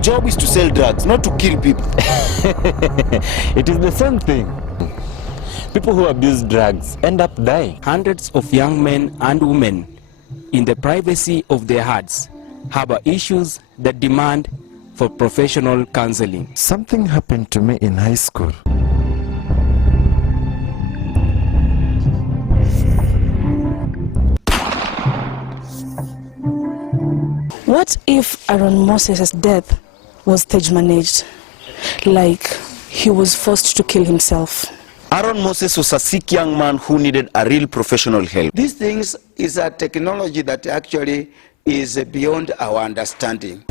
job is to sell drugs, not to kill people. It is the same thing. People who abuse drugs end up dying. Hundreds of young men and women in the privacy of their hearts harbor issues that demand for professional counseling. Something happened to me in high school. What if Aron Moses' death was stage managed, like he was forced to kill himself? Aron Moses was a sick young man who needed a real professional help. These things is a technology that actually is beyond our understanding.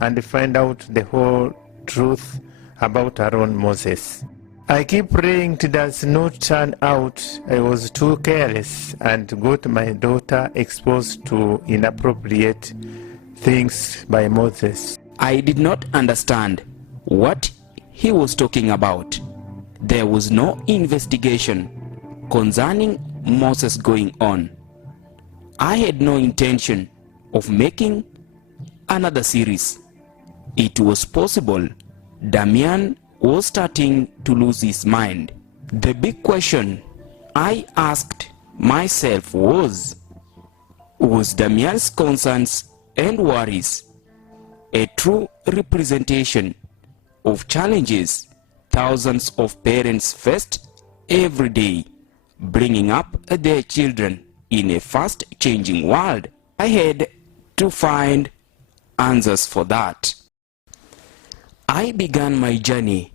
And find out the whole truth about Aron Moses. I keep praying it does not turn out I was too careless and got my daughter exposed to inappropriate things by Moses. I did not understand what he was talking about. There was no investigation concerning Moses going on. I had no intention of making another series. It was possible Damian was starting to lose his mind. The big question I asked myself was Damian's concerns and worries a true representation of challenges thousands of parents faced every day, bringing up their children in a fast-changing world? I had to find answers for that. I began my journey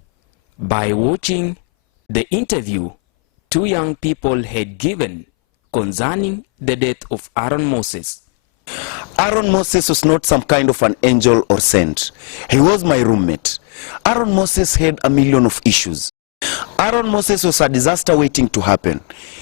by watching the interview two young people had given concerning the death of Aron Moses. Aron Moses was not some kind of an angel or saint. He was my roommate. Aron Moses had a million of issues. Aron Moses was a disaster waiting to happen.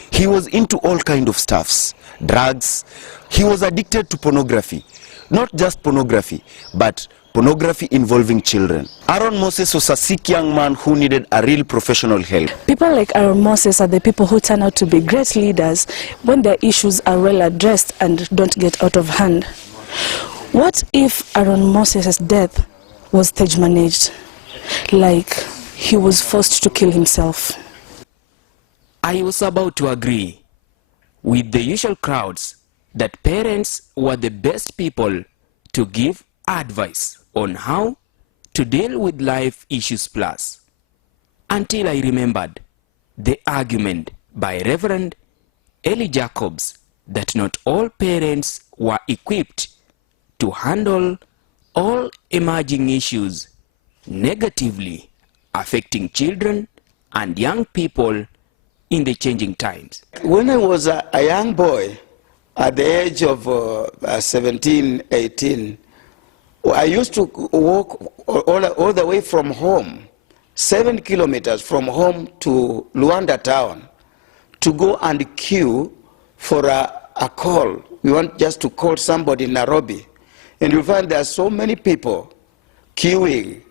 He was into all kind of stuffs, drugs. He was addicted to pornography. Not just pornography, but pornography involving children. Aron Moses was a sick young man who needed a real professional help. People like Aron Moses are the people who turn out to be great leaders when their issues are well addressed and don't get out of hand. What if Aron Moses' death was stage managed, like he was forced to kill himself? I was about to agree with the usual crowds that parents were the best people to give advice on how to deal with life issues plus, until I remembered the argument by Reverend Eli Jacobs that not all parents were equipped to handle all emerging issues negatively affecting children and young people in the changing times. When I was a young boy, at the age of 17, 18, I used to walk all the way from home, 7 kilometers from home to Luanda town, to go and queue for a call. We want just to call somebody in Nairobi. And you'll find there are so many people queuing.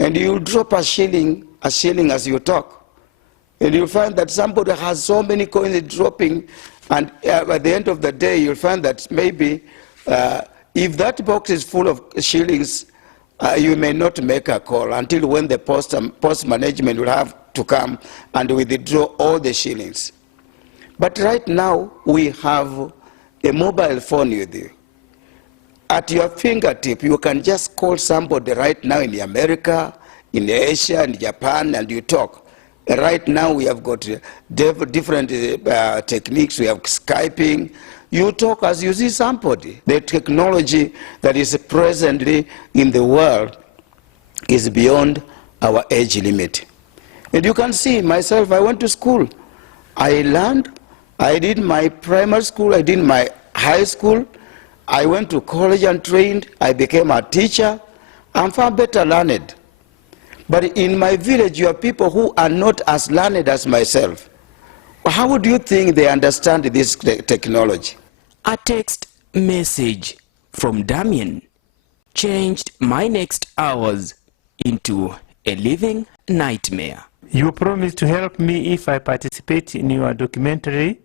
And you drop a shilling as you talk. And you'll find that somebody has so many coins dropping, and at the end of the day, you'll find that maybe if that box is full of shillings, you may not make a call until when the post management will have to come and withdraw all the shillings. But right now, we have a mobile phone with you. At your fingertip, you can just call somebody right now in America, in Asia, in Japan, and you talk. Right now, we have got different techniques. We have Skyping. You talk as you see somebody. The technology that is presently in the world is beyond our age limit. And you can see myself, I went to school. I learned, I did my primary school, I did my high school. I went to college and trained. I became a teacher. I'm far better learned. But in my village, you have people who are not as learned as myself. How would you think they understand this technology? A text message from Damian changed my next hours into a living nightmare. You promised to help me if I participate in your documentary.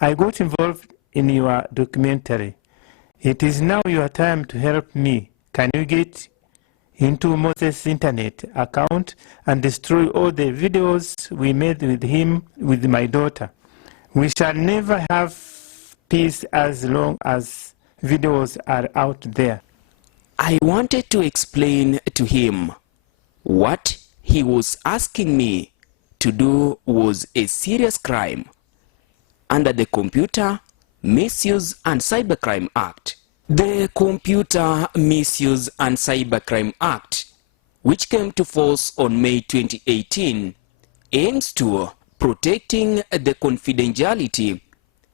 I got involved in your documentary. It is now your time to help me. Can you get into Moses' internet account and destroy all the videos we made with him with my daughter? We shall never have peace as long as videos are out there. I wanted to explain to him what he was asking me to do was a serious crime under the Computer Misuse and Cybercrime Act. The Computer Misuse and Cybercrime Act, which came to force on May 2018, aims to protecting the confidentiality,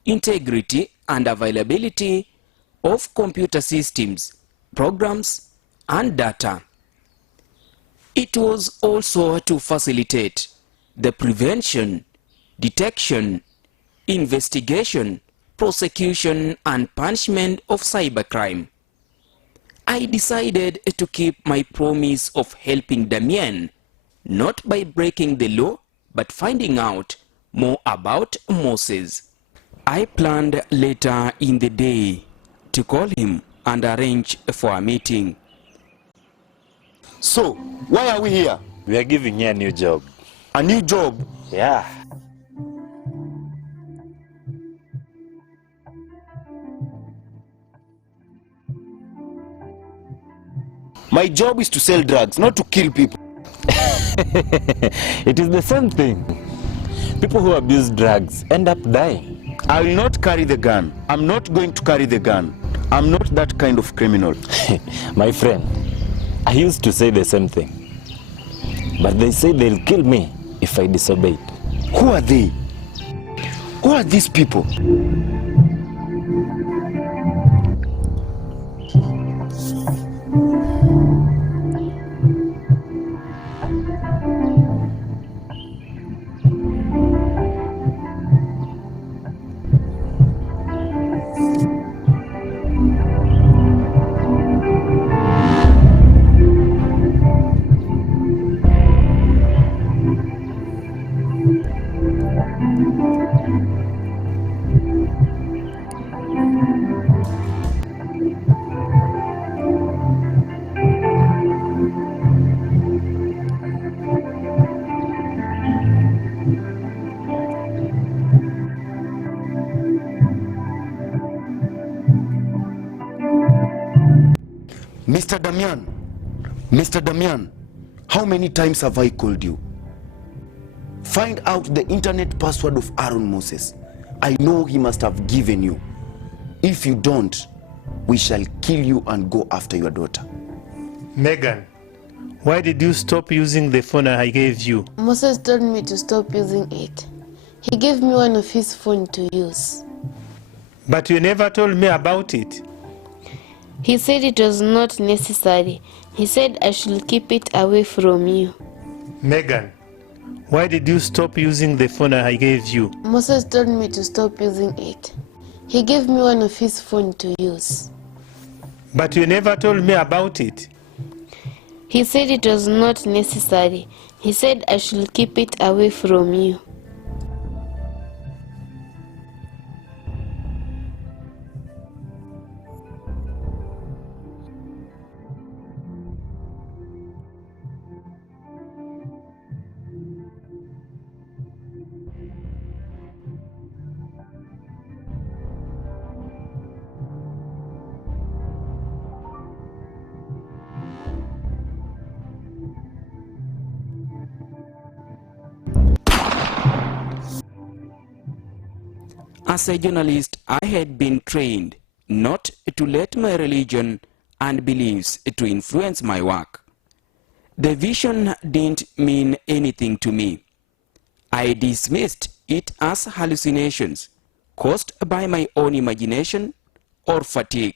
integrity, and availability of computer systems, programs, and data. It was also to facilitate the prevention, detection, investigation, prosecution, and punishment of cybercrime. I decided to keep my promise of helping Damian, not by breaking the law, but finding out more about Moses. I planned later in the day to call him and arrange for a meeting. So, why are we here? We are giving you a new job. A new job? Yeah. My job is to sell drugs, not to kill people. It is the same thing. People who abuse drugs end up dying. I will not carry the gun. I'm not going to carry the gun. I'm not that kind of criminal. My friend, I used to say the same thing. But they say they'll kill me if I disobeyed. Who are they? Who are these people? Mr. Damian, how many times have I called you? Find out the internet password of Aron Moses. I know he must have given you. If you don't, we shall kill you and go after your daughter. Megan, why did you stop using the phone I gave you? Moses told me to stop using it. He gave me one of his phone to use. But you never told me about it. He said it was not necessary. He said I should keep it away from you. Megan, why did you stop using the phone I gave you? Moses told me to stop using it. He gave me one of his phone to use. But you never told me about it. He said it was not necessary. He said I should keep it away from you. As a journalist, I had been trained not to let my religion and beliefs to influence my work. The vision didn't mean anything to me. I dismissed it as hallucinations caused by my own imagination or fatigue.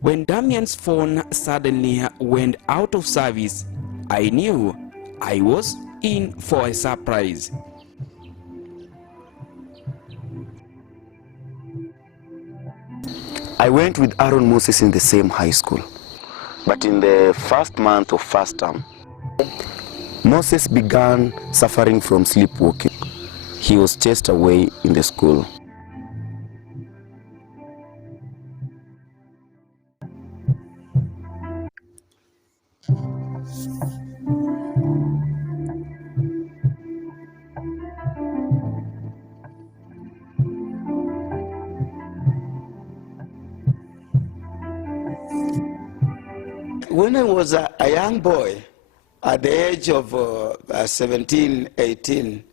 When Damian's phone suddenly went out of service, I knew I was in for a surprise. I went with Aron Moses in the same high school. But in the first month of first term, Moses began suffering from sleepwalking. He was chased away in the school. When I was a young boy, at the age of 17, 18,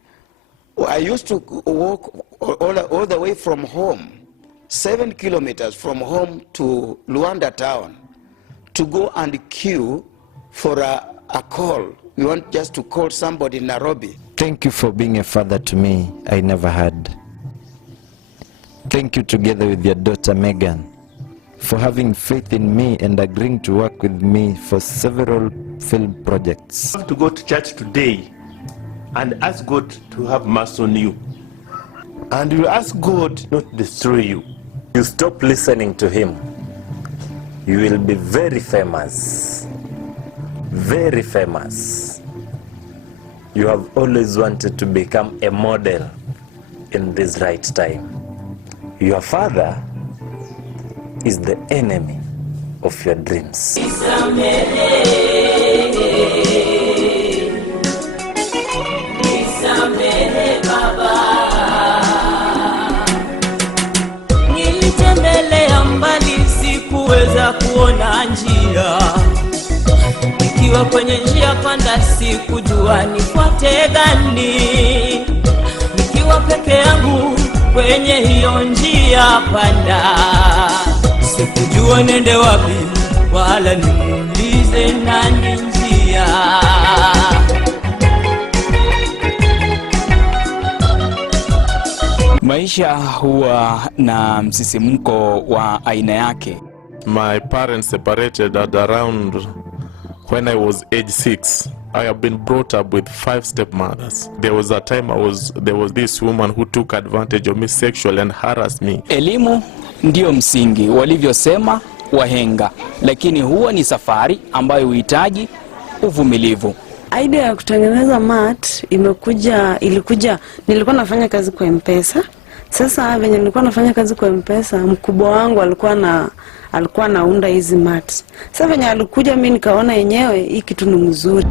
I used to walk all the way from home, 7 kilometers from home to Luanda town, to go and queue for a call. We want just to call somebody in Nairobi. Thank you for being a father to me I never had. Thank you, together with your daughter Megan, for having faith in me and agreeing to work with me for several film projects. You have to go to church today and ask God to have mercy on you. And you ask God not to destroy you. You stop listening to him, you will be very famous. Very famous. You have always wanted to become a model in this right time. Your father is the enemy of your dreams. Nilitembelea mbali, sikuweza kuona njia. Nikiwa kwenye njia panda, sikujua nifuate gani. Nikiwa peke yangu kwenye hiyo njia panda, sikujua nende wapi wala niulize nani njia. Maisha huwa na msisimko wa aina yake. My parents separated at around when I was age 6. I have been brought up with 5 stepmothers. There was a time there was this woman who took advantage of me sexually and harassed me. Elimu ndio msingi walivyosema wahenga, lakini huwa ni safari ambayo huhitaji uvumilivu. Idea ya kutengeneza mat ilikuja nilikuwa nafanya kazi kwa M-Pesa. Sasa venye nilikuwa nafanya kazi kwa M-Pesa, mkubwa wangu alikuwa anaunda hizi mat. Sasa venye alikuja, mimi nikaona yenyewe hii kitu ni mzuri.